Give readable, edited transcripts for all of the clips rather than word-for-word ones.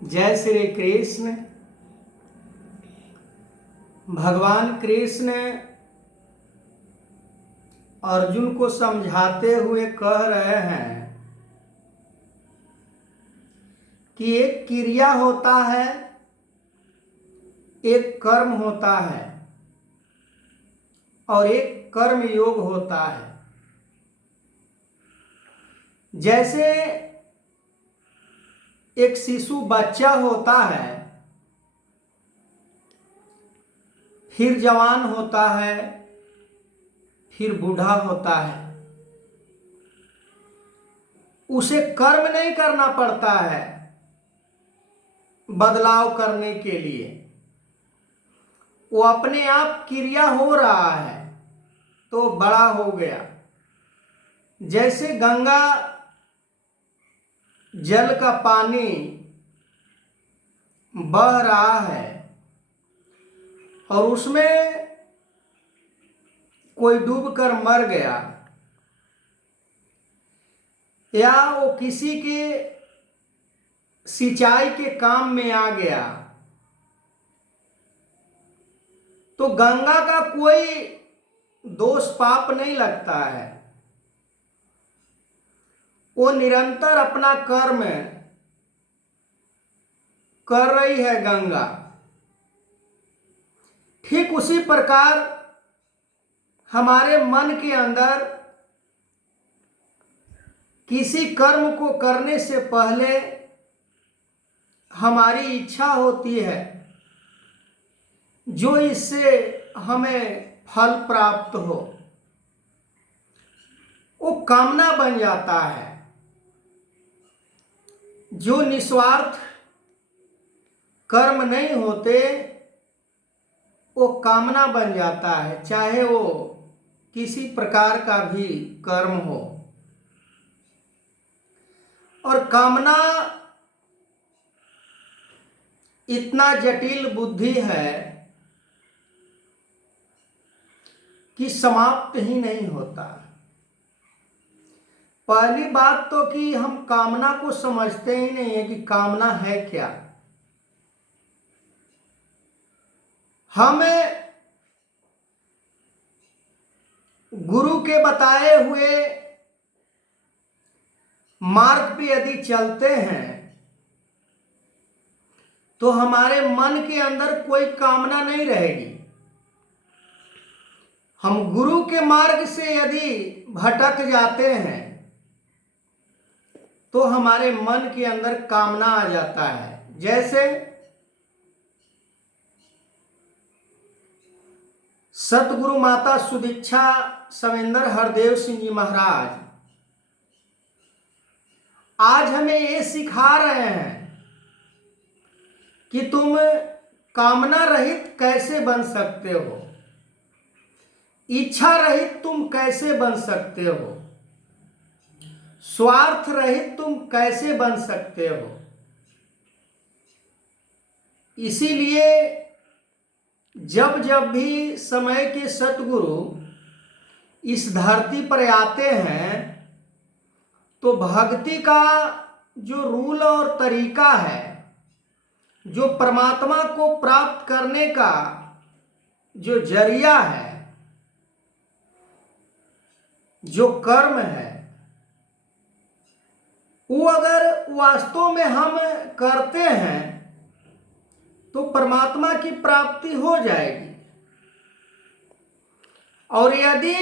जय श्री कृष्ण। भगवान कृष्ण अर्जुन को समझाते हुए कह रहे हैं कि एक क्रिया होता है, एक कर्म होता है और एक कर्म योग होता है। जैसे एक शिशु बच्चा होता है, फिर जवान होता है, फिर बूढ़ा होता है। उसे कर्म नहीं करना पड़ता है बदलाव करने के लिए, वो अपने आप क्रिया हो रहा है तो बड़ा हो गया। जैसे गंगा जल का पानी बह रहा है और उसमें कोई डूबकर मर गया या वो किसी के सिंचाई के काम में आ गया, तो गंगा का कोई दोष पाप नहीं लगता है। वो निरंतर अपना कर्म कर रही है गंगा। ठीक उसी प्रकार हमारे मन के अंदर किसी कर्म को करने से पहले हमारी इच्छा होती है, जो इससे हमें फल प्राप्त हो, वो कामना बन जाता है। जो निस्वार्थ कर्म नहीं होते वो कामना बन जाता है, चाहे वो किसी प्रकार का भी कर्म हो। और कामना इतना जटिल बुद्धि है कि समाप्त ही नहीं होता। पहली बात तो कि हम कामना को समझते ही नहीं है कि कामना है क्या। हमें गुरु के बताए हुए मार्ग पे यदि चलते हैं तो हमारे मन के अंदर कोई कामना नहीं रहेगी। हम गुरु के मार्ग से यदि भटक जाते हैं तो हमारे मन के अंदर कामना आ जाता है। जैसे सतगुरु माता सुदीक्षा सवेंद्र हरदेव सिंह जी महाराज आज हमें ये सिखा रहे हैं कि तुम कामना रहित कैसे बन सकते हो, इच्छा रहित तुम कैसे बन सकते हो, स्वार्थ रहित तुम कैसे बन सकते हो। इसीलिए जब जब भी समय के सतगुरु इस धरती पर आते हैं तो भक्ति का जो रूल और तरीका है, जो परमात्मा को प्राप्त करने का जो जरिया है, जो कर्म है, वो अगर वास्तव में हम करते हैं तो परमात्मा की प्राप्ति हो जाएगी। और यदि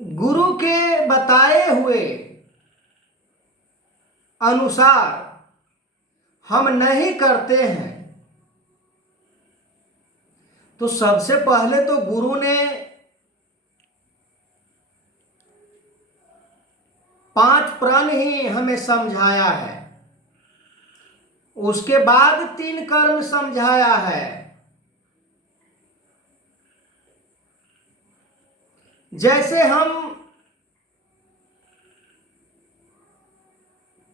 गुरु के बताए हुए अनुसार हम नहीं करते हैं तो सबसे पहले तो गुरु ने 5 प्रण ही हमें समझाया है, उसके बाद 3 कर्म समझाया है। जैसे हम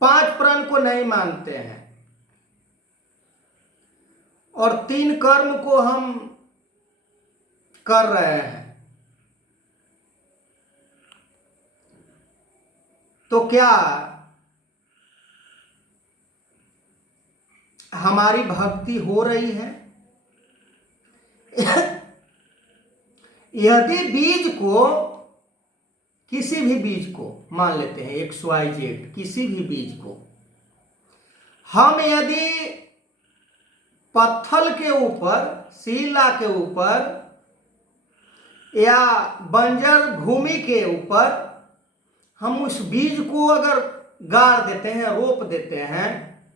5 प्रण को नहीं मानते हैं और 3 कर्म को हम कर रहे हैं, तो क्या हमारी भक्ति हो रही है। यदि बीज को, किसी भी बीज को मान लेते हैं XYZ, किसी भी बीज को हम यदि पत्थर के ऊपर, शिला के ऊपर या बंजर भूमि के ऊपर हम उस बीज को अगर गाड़ देते हैं, रोप देते हैं,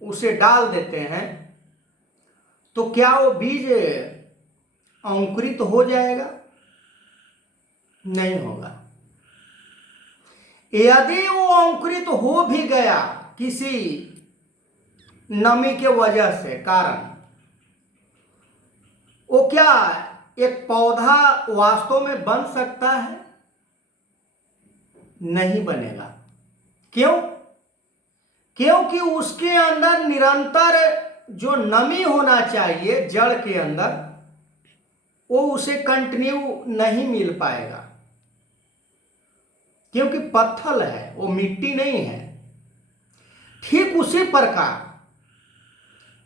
उसे डाल देते हैं, तो क्या वो बीज अंकुरित हो जाएगा? नहीं होगा। यदि वो अंकुरित हो भी गया किसी नमी के वजह से कारण, वो क्या एक पौधा वास्तव में बन सकता है? नहीं बनेगा। क्यों? क्योंकि उसके अंदर निरंतर जो नमी होना चाहिए जड़ के अंदर, वो उसे कंटिन्यू नहीं मिल पाएगा, क्योंकि पत्थर है, वो मिट्टी नहीं है। ठीक उसी प्रकार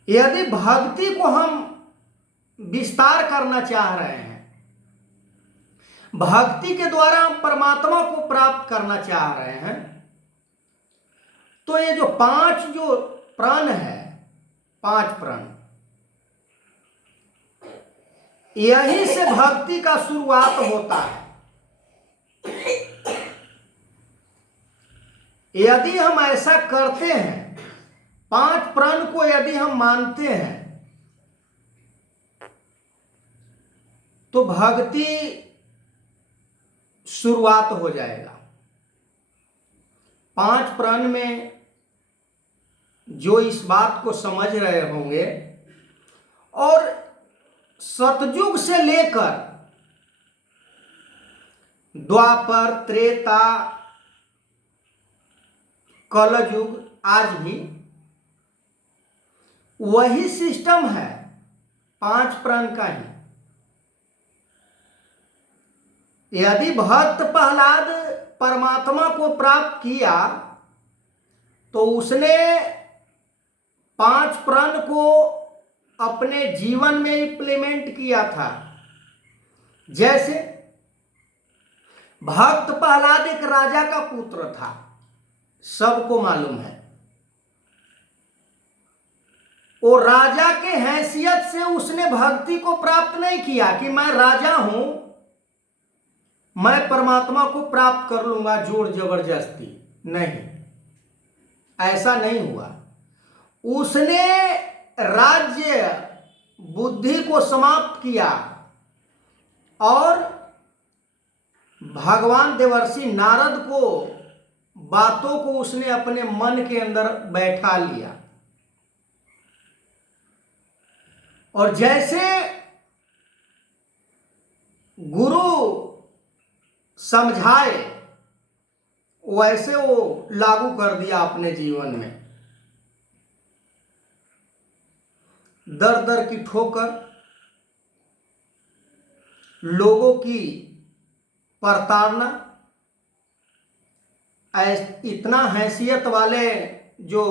यदि भक्ति को हम विस्तार करना चाह रहे हैं, भक्ति के द्वारा हम परमात्मा को प्राप्त करना चाह रहे हैं, तो ये जो 5 जो प्राण है, 5 प्राण, यहीं से भक्ति का शुरुआत होता है। यदि हम ऐसा करते हैं, 5 प्राण को यदि हम मानते हैं, तो भक्ति शुरुआत हो जाएगा। 5 प्राण में जो इस बात को समझ रहे होंगे, और सतयुग से लेकर द्वापर, त्रेता, कलयुग, आज भी वही सिस्टम है, 5 प्राण का ही। यदि भक्त प्रहलाद परमात्मा को प्राप्त किया, तो उसने 5 प्राण को अपने जीवन में इंप्लीमेंट किया था। जैसे भक्त प्रहलाद एक राजा का पुत्र था, सबको मालूम है। वो राजा के हैसियत से उसने भक्ति को प्राप्त नहीं किया कि मैं राजा हूं, मैं परमात्मा को प्राप्त कर लूंगा जोर जबरदस्ती। नहीं, ऐसा नहीं हुआ। उसने राज्य बुद्धि को समाप्त किया और भगवान देवर्षि नारद को बातों को उसने अपने मन के अंदर बैठा लिया। और जैसे गुरु समझाए, वैसे वो लागू कर दिया अपने जीवन में। दर दर की ठोकर, लोगों की प्रताड़ना, इतना हैसियत वाले जो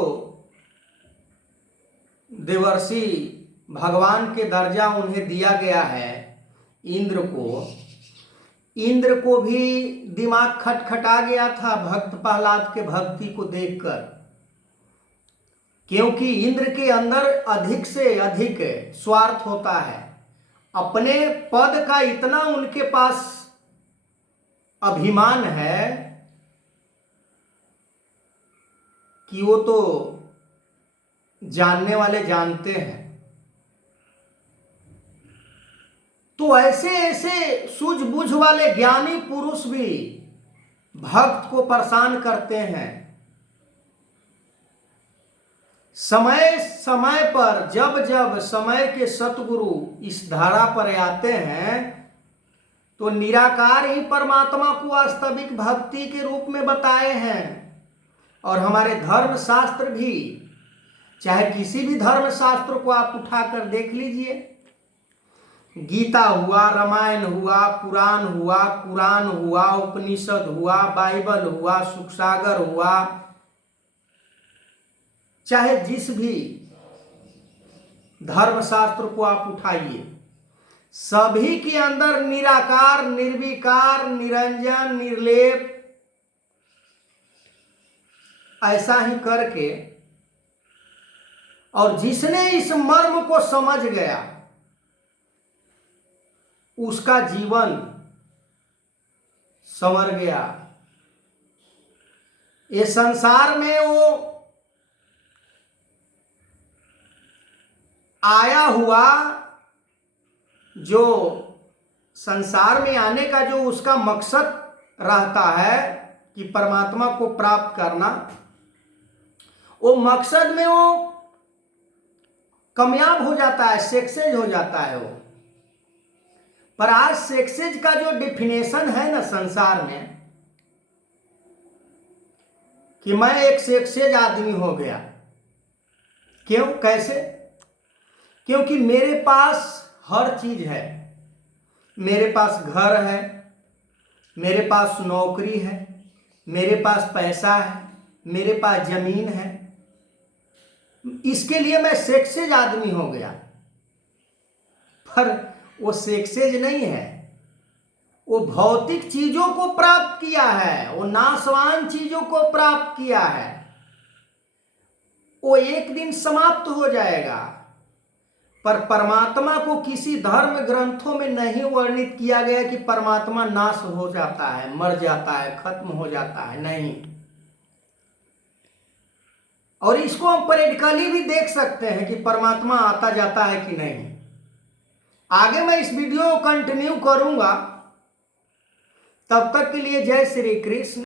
देवर्षि भगवान के दर्जा उन्हें दिया गया है, इंद्र को भी दिमाग खटखटा गया था भक्त प्रहलाद के भक्ति को देखकर, क्योंकि इंद्र के अंदर अधिक से अधिक स्वार्थ होता है। अपने पद का इतना उनके पास अभिमान है कि वो तो जानने वाले जानते हैं। तो ऐसे ऐसे सूझबूझ वाले ज्ञानी पुरुष भी भक्त को परेशान करते हैं। समय समय पर जब जब समय के सतगुरु इस धारा पर आते हैं, तो निराकार ही परमात्मा को वास्तविक भक्ति के रूप में बताए हैं। और हमारे धर्म शास्त्र भी, चाहे किसी भी धर्म शास्त्र को आप उठाकर देख लीजिए, गीता हुआ, रामायण हुआ, पुराण हुआ, कुरान हुआ, उपनिषद हुआ, बाइबल हुआ, सुखसागर हुआ, चाहे जिस भी धर्मशास्त्र को आप उठाइए, सभी के अंदर निराकार, निर्विकार, निरंजन, निर्लेप ऐसा ही करके, और जिसने इस मर्म को समझ गया उसका जीवन संवर गया। ये संसार में वो आया हुआ, जो संसार में आने का जो उसका मकसद रहता है कि परमात्मा को प्राप्त करना, वो मकसद में वो कामयाब हो जाता है, सक्सेस हो जाता है वो। पर आज सक्सेस का जो डेफिनेशन है ना संसार में, कि मैं एक सक्सेस आदमी हो गया। क्यों, कैसे? क्योंकि मेरे पास हर चीज है, मेरे पास घर है, मेरे पास नौकरी है, मेरे पास पैसा है, मेरे पास जमीन है, इसके लिए मैं सक्सेस आदमी हो गया। पर वो सक्सेस नहीं है, वो भौतिक चीजों को प्राप्त किया है, वो नाशवान चीजों को प्राप्त किया है। वो एक दिन समाप्त हो जाएगा। पर परमात्मा को किसी धर्म ग्रंथों में नहीं वर्णित किया गया कि परमात्मा नाश हो जाता है, मर जाता है, खत्म हो जाता है, नहीं। और इसको हम प्रैक्टिकली भी देख सकते हैं कि परमात्मा आता जाता है कि नहीं। आगे मैं इस वीडियो को कंटिन्यू करूंगा, तब तक के लिए जय श्री कृष्ण।